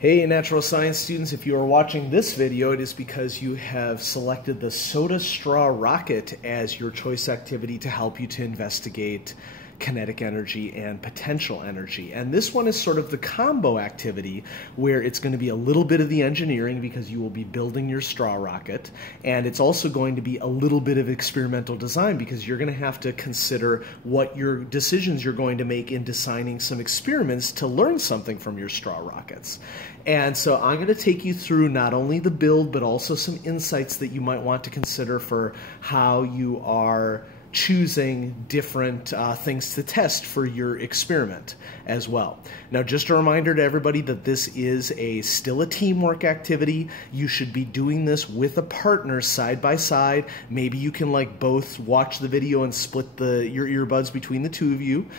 Hey natural science students, if you are watching this video, it is because you have selected the Soda Straw Rocket as your choice activity to help you to investigate kinetic energy and potential energy. And this one is sort of the combo activity where it's going to be a little bit of the engineering because you will be building your straw rocket, and it's also going to be a little bit of experimental design because you're going to have to consider what your decisions you're going to make in designing some experiments to learn something from your straw rockets. And so I'm going to take you through not only the build but also some insights that you might want to consider for how you are choosing different things to test for your experiment as well. Now, just a reminder to everybody that this is still a teamwork activity. You should be doing this with a partner side by side. Maybe you can both watch the video and split your earbuds between the two of you.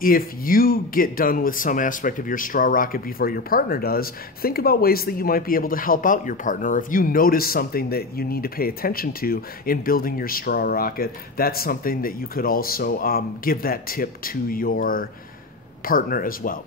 If you get done with some aspect of your straw rocket before your partner does, think about ways that you might be able to help out your partner. Or if you notice something that you need to pay attention to in building your straw rocket, that's something that you could also give that tip to your partner as well.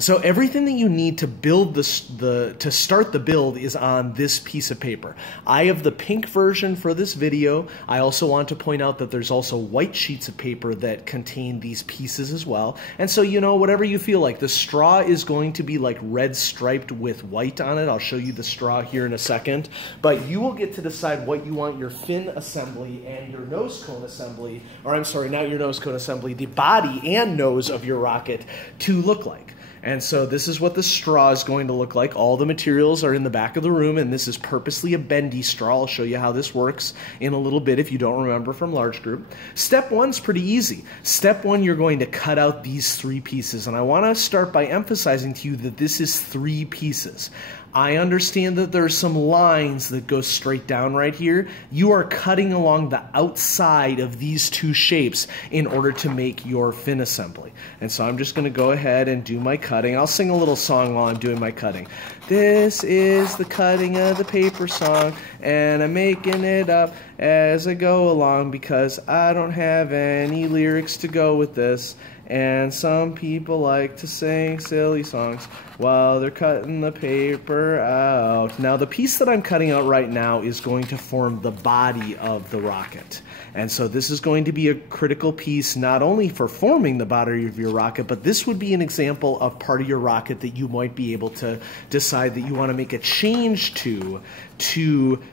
So everything that you need to build to start the build is on this piece of paper. I have the pink version for this video. I also want to point out that there's also white sheets of paper that contain these pieces as well. And so, whatever you feel like. The straw is going to be red striped with white on it. I'll show you the straw here in a second. But you will get to decide what you want your fin assembly and your nose cone assembly, or I'm sorry, not your nose cone assembly, the body and nose of your rocket to look like. And so this is what the straw is going to look like. All the materials are in the back of the room, and this is purposely a bendy straw. I'll show you how this works in a little bit if you don't remember from large group. Step one's pretty easy. Step one, you're going to cut out these three pieces. And I want to start by emphasizing to you that this is three pieces. I understand that there are some lines that go straight down right here. You are cutting along the outside of these two shapes in order to make your fin assembly. And so I'm just going to go ahead and do my cutting. I'll sing a little song while I'm doing my cutting. This is the cutting of the paper song, and I'm making it up as I go along because I don't have any lyrics to go with this. And some people like to sing silly songs while they're cutting the paper out. Now, the piece that I'm cutting out right now is going to form the body of the rocket. And so this is going to be a critical piece not only for forming the body of your rocket, but this would be an example of part of your rocket that you might be able to decide that you want to make a change to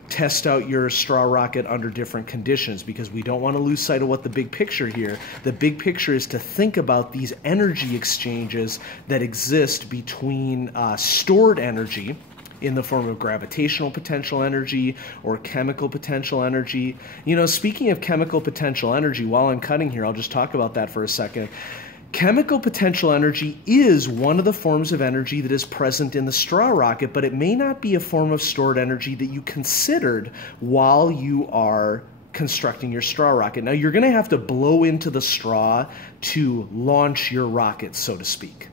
test out your straw rocket under different conditions, because we don't want to lose sight of what the big picture here. The big picture is to think about these energy exchanges that exist between stored energy in the form of gravitational potential energy or chemical potential energy. Speaking of chemical potential energy, while I'm cutting here, I'll just talk about that for a second. Chemical potential energy is one of the forms of energy that is present in the straw rocket, but it may not be a form of stored energy that you considered while you are constructing your straw rocket. Now, you're going to have to blow into the straw to launch your rocket, so to speak.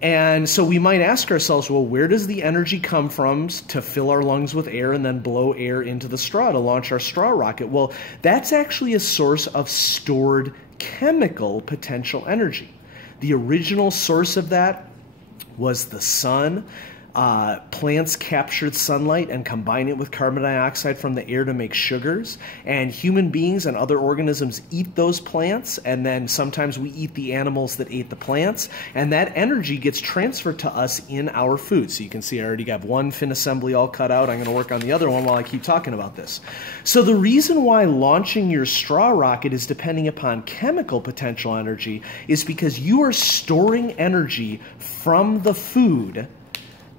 And so we might ask ourselves, well, where does the energy come from to fill our lungs with air and then blow air into the straw to launch our straw rocket? Well, that's actually a source of stored chemical potential energy. The original source of that was the sun. Plants captured sunlight and combine it with carbon dioxide from the air to make sugars, and human beings and other organisms eat those plants, and then sometimes we eat the animals that ate the plants, and that energy gets transferred to us in our food. So you can see I already got one fin assembly all cut out. I'm going to work on the other one while I keep talking about this. So the reason why launching your straw rocket is depending upon chemical potential energy is because you are storing energy from the food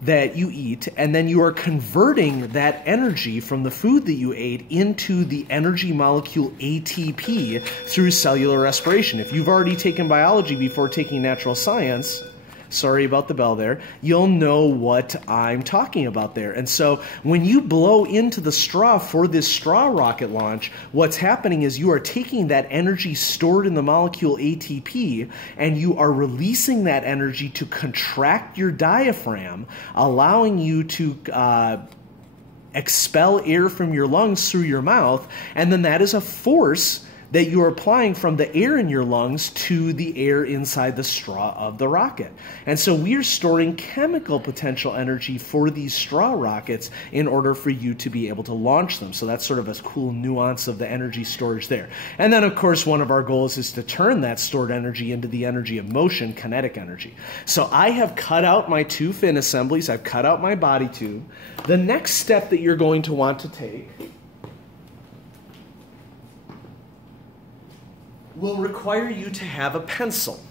that you eat, and then you are converting that energy from the food that you ate into the energy molecule ATP through cellular respiration. If you've already taken biology before taking natural science, sorry about the bell there, you'll know what I'm talking about there. And so when you blow into the straw for this straw rocket launch, what's happening is you are taking that energy stored in the molecule ATP and you are releasing that energy to contract your diaphragm, allowing you to expel air from your lungs through your mouth, and then that is a force that you're applying from the air in your lungs to the air inside the straw of the rocket. And so we are storing chemical potential energy for these straw rockets in order for you to be able to launch them. So that's sort of a cool nuance of the energy storage there. And then, of course, one of our goals is to turn that stored energy into the energy of motion, kinetic energy. So I have cut out my 2 fin assemblies. I've cut out my body tube. The next step that you're going to want to take will require you to have a pencil.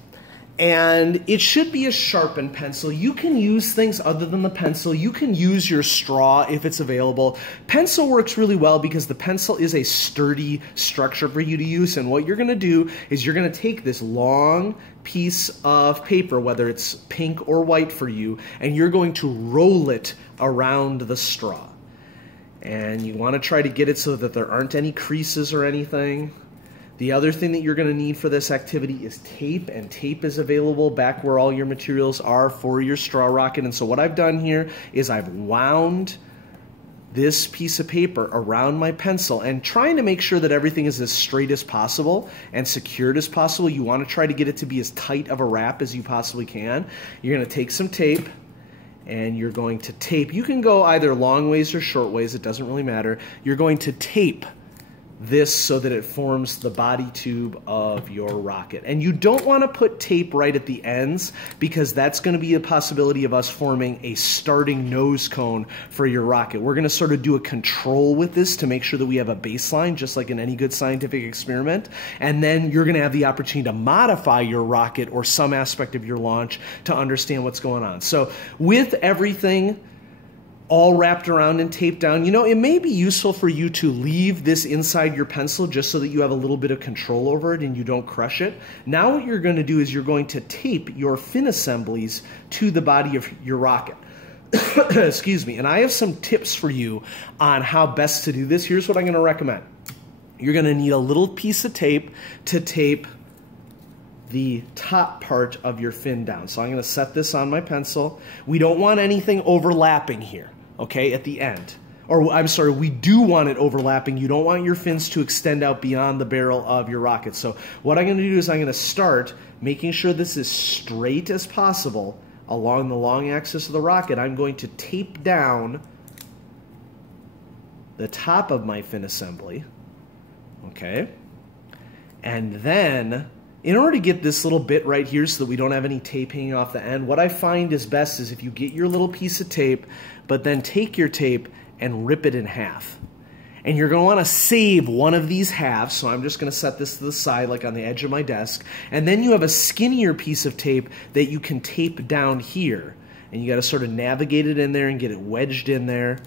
And it should be a sharpened pencil. You can use things other than the pencil. You can use your straw if it's available. Pencil works really well because the pencil is a sturdy structure for you to use. And what you're going to do is you're going to take this long piece of paper, whether it's pink or white for you, and you're going to roll it around the straw. And you want to try to get it so that there aren't any creases or anything. The other thing that you're going to need for this activity is tape, and tape is available back where all your materials are for your straw rocket. And so what I've done here is I've wound this piece of paper around my pencil and trying to make sure that everything is as straight as possible and secured as possible. You want to try to get it to be as tight of a wrap as you possibly can. You're going to take some tape and you're going to tape. You can go either long ways or short ways. It doesn't really matter. You're going to tape this so that it forms the body tube of your rocket. And you don't want to put tape right at the ends because that's going to be a possibility of us forming a starting nose cone for your rocket. We're going to sort of do a control with this to make sure that we have a baseline, just like in any good scientific experiment. And then you're going to have the opportunity to modify your rocket or some aspect of your launch to understand what's going on. So with everything all wrapped around and taped down, you know, it may be useful for you to leave this inside your pencil just so that you have a little bit of control over it and you don't crush it. Now what you're going to do is you're going to tape your fin assemblies to the body of your rocket. Excuse me. And I have some tips for you on how best to do this. Here's what I'm going to recommend. You're going to need a little piece of tape to tape the top part of your fin down. So I'm going to set this on my pencil. We don't want anything overlapping here, okay, at the end. Or I'm sorry, we do want it overlapping. You don't want your fins to extend out beyond the barrel of your rocket. So what I'm going to do is I'm going to start making sure this is straight as possible along the long axis of the rocket. I'm going to tape down the top of my fin assembly, okay? And then, in order to get this little bit right here so that we don't have any tape hanging off the end, what I find is best is if you get your little piece of tape, but then take your tape and rip it in half. And you're going to want to save one of these halves, so I'm just going to set this to the side like on the edge of my desk. And then you have a skinnier piece of tape that you can tape down here. And you got to sort of navigate it in there and get it wedged in there.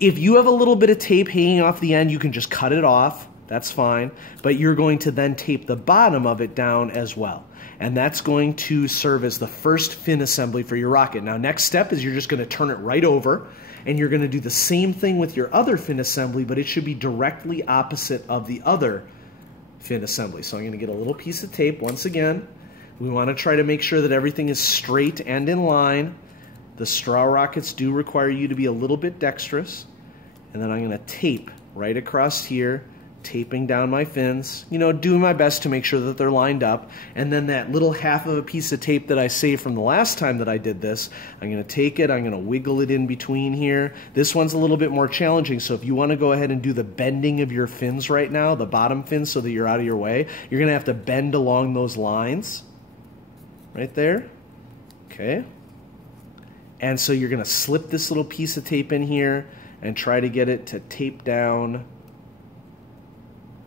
If you have a little bit of tape hanging off the end, you can just cut it off. That's fine, but you're going to then tape the bottom of it down as well. And that's going to serve as the first fin assembly for your rocket. Now, next step is you're just going to turn it right over, and you're going to do the same thing with your other fin assembly, but it should be directly opposite of the other fin assembly. So I'm going to get a little piece of tape. Once again, we want to try to make sure that everything is straight and in line. The straw rockets do require you to be a little bit dexterous. And then I'm going to tape right across here, taping down my fins, you know, doing my best to make sure that they're lined up. And then that little half of a piece of tape that I saved from the last time that I did this, I'm going to take it, I'm going to wiggle it in between here. This one's a little bit more challenging, so if you want to go ahead and do the bending of your fins right now, the bottom fins, so that you're out of your way, you're going to have to bend along those lines right there. Okay. And so you're going to slip this little piece of tape in here and try to get it to tape down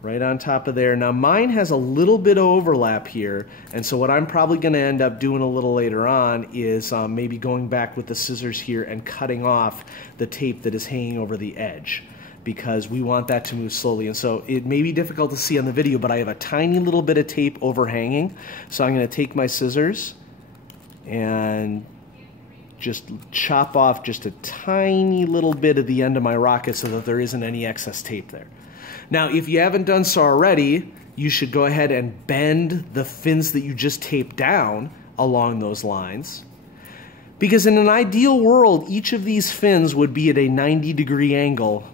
right on top of there. Now mine has a little bit of overlap here, and so what I'm probably going to end up doing a little later on is maybe going back with the scissors here and cutting off the tape that is hanging over the edge, because we want that to move slowly. And so it may be difficult to see on the video, but I have a tiny little bit of tape overhanging. So I'm going to take my scissors and just chop off just a tiny little bit of the end of my rocket so that there isn't any excess tape there. Now, if you haven't done so already, you should go ahead and bend the fins that you just taped down along those lines. Because in an ideal world, each of these fins would be at a 90-degree angle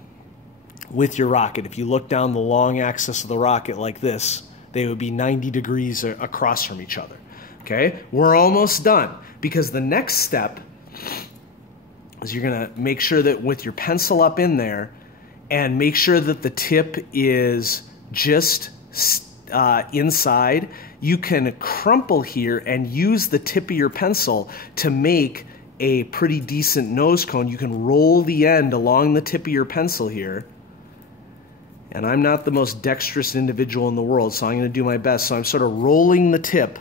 with your rocket. If you look down the long axis of the rocket like this, they would be 90 degrees across from each other. Okay, we're almost done, because the next step is you're going to make sure that with your pencil up in there, and make sure that the tip is just inside. You can crumple here and use the tip of your pencil to make a pretty decent nose cone. You can roll the end along the tip of your pencil here. And I'm not the most dexterous individual in the world, so I'm going to do my best. So I'm sort of rolling the tip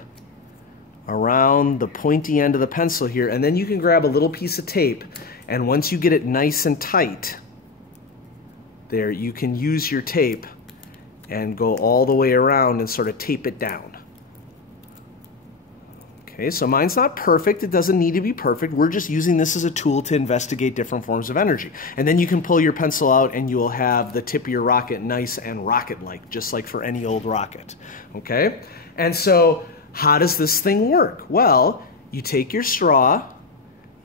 around the pointy end of the pencil here, and then you can grab a little piece of tape, and once you get it nice and tight, there, you can use your tape and go all the way around and sort of tape it down. Okay, so mine's not perfect. It doesn't need to be perfect. We're just using this as a tool to investigate different forms of energy. And then you can pull your pencil out and you will have the tip of your rocket nice and rocket-like, just like for any old rocket. Okay? And so how does this thing work? Well, you take your straw,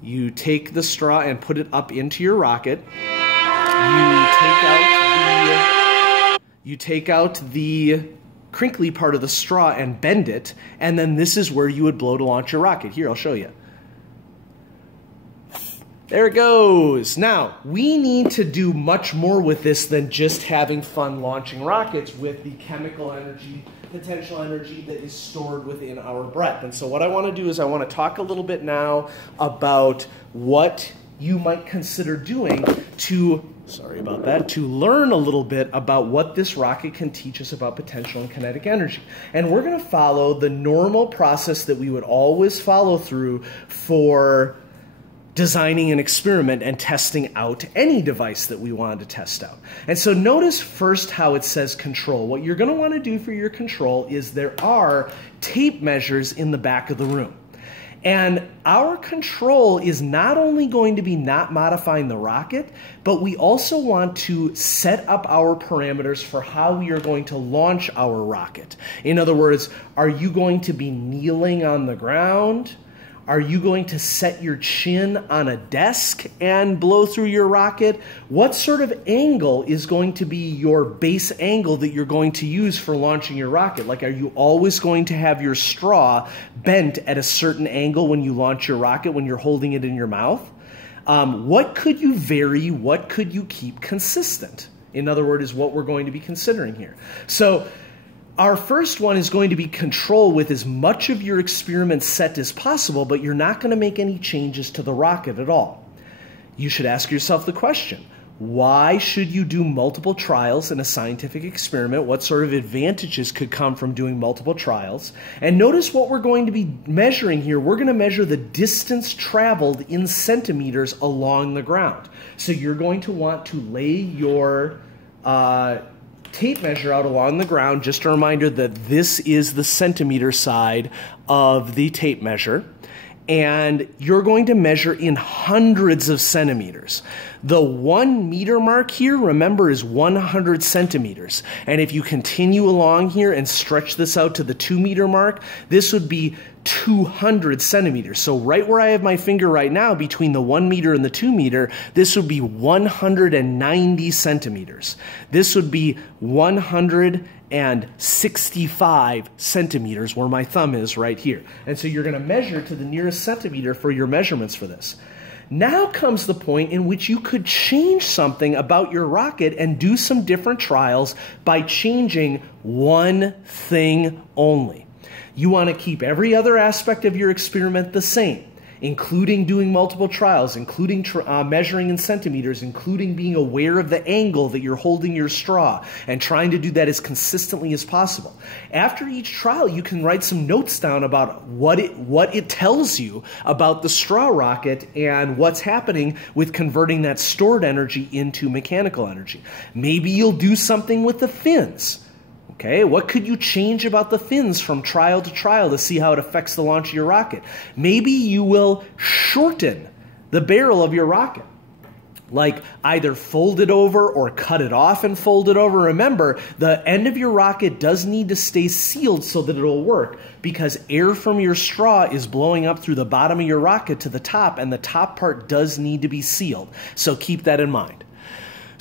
you take the straw and put it up into your rocket. You take out the crinkly part of the straw and bend it, and then this is where you would blow to launch your rocket. Here, I'll show you. There it goes. Now, we need to do much more with this than just having fun launching rockets with the chemical energy, potential energy that is stored within our breath. And so what I want to do is I want to talk a little bit now about what you might consider doing to, sorry about that, to learn a little bit about what this rocket can teach us about potential and kinetic energy. And we're going to follow the normal process that we would always follow through for designing an experiment and testing out any device that we wanted to test out. And so notice first how it says control. What you're going to want to do for your control is there are tape measures in the back of the room. And our control is not only going to be not modifying the rocket, but we also want to set up our parameters for how we are going to launch our rocket. In other words, are you going to be kneeling on the ground? Are you going to set your chin on a desk and blow through your rocket? What sort of angle is going to be your base angle that you're going to use for launching your rocket? Like, are you always going to have your straw bent at a certain angle when you launch your rocket, when you're holding it in your mouth? What could you vary? What could you keep consistent? In other words, is what we're going to be considering here. So our first one is going to be control with as much of your experiment set as possible, but you're not going to make any changes to the rocket at all. You should ask yourself the question, why should you do multiple trials in a scientific experiment? What sort of advantages could come from doing multiple trials? And notice what we're going to be measuring here. We're going to measure the distance traveled in centimeters along the ground. So you're going to want to lay your tape measure out along the ground. Just a reminder that this is the centimeter side of the tape measure. And you're going to measure in hundreds of centimeters. The 1 meter mark here, remember, is 100 centimeters. And if you continue along here and stretch this out to the 2 meter mark, this would be 200 centimeters. So right where I have my finger right now, between the 1 meter and the 2 meter, this would be 190 centimeters. This would be 165 centimeters, where my thumb is right here. And so you're going to measure to the nearest centimeter for your measurements for this. Now comes the point in which you could change something about your rocket and do some different trials by changing one thing only. You want to keep every other aspect of your experiment the same, including doing multiple trials, including measuring in centimeters, including being aware of the angle that you're holding your straw, and trying to do that as consistently as possible. After each trial, you can write some notes down about what it tells you about the straw rocket and what's happening with converting that stored energy into mechanical energy. Maybe you'll do something with the fins. Okay, what could you change about the fins from trial to trial to see how it affects the launch of your rocket? Maybe you will shorten the barrel of your rocket, like either fold it over or cut it off and fold it over. Remember, the end of your rocket does need to stay sealed so that it'll work, because air from your straw is blowing up through the bottom of your rocket to the top, and the top part does need to be sealed. So keep that in mind.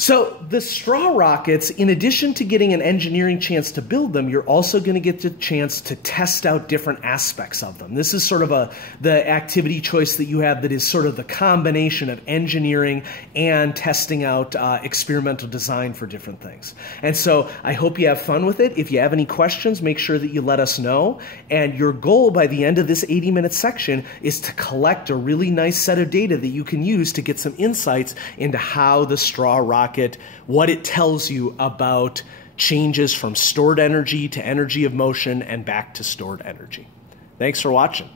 So the straw rockets, in addition to getting an engineering chance to build them, you're also going to get the chance to test out different aspects of them. This is sort of the activity choice that you have that is sort of the combination of engineering and testing out experimental design for different things. And so I hope you have fun with it. If you have any questions, make sure that you let us know. And your goal by the end of this 80-minute section is to collect a really nice set of data that you can use to get some insights into how the straw rocket, what it tells you about changes from stored energy to energy of motion and back to stored energy. Thanks for watching.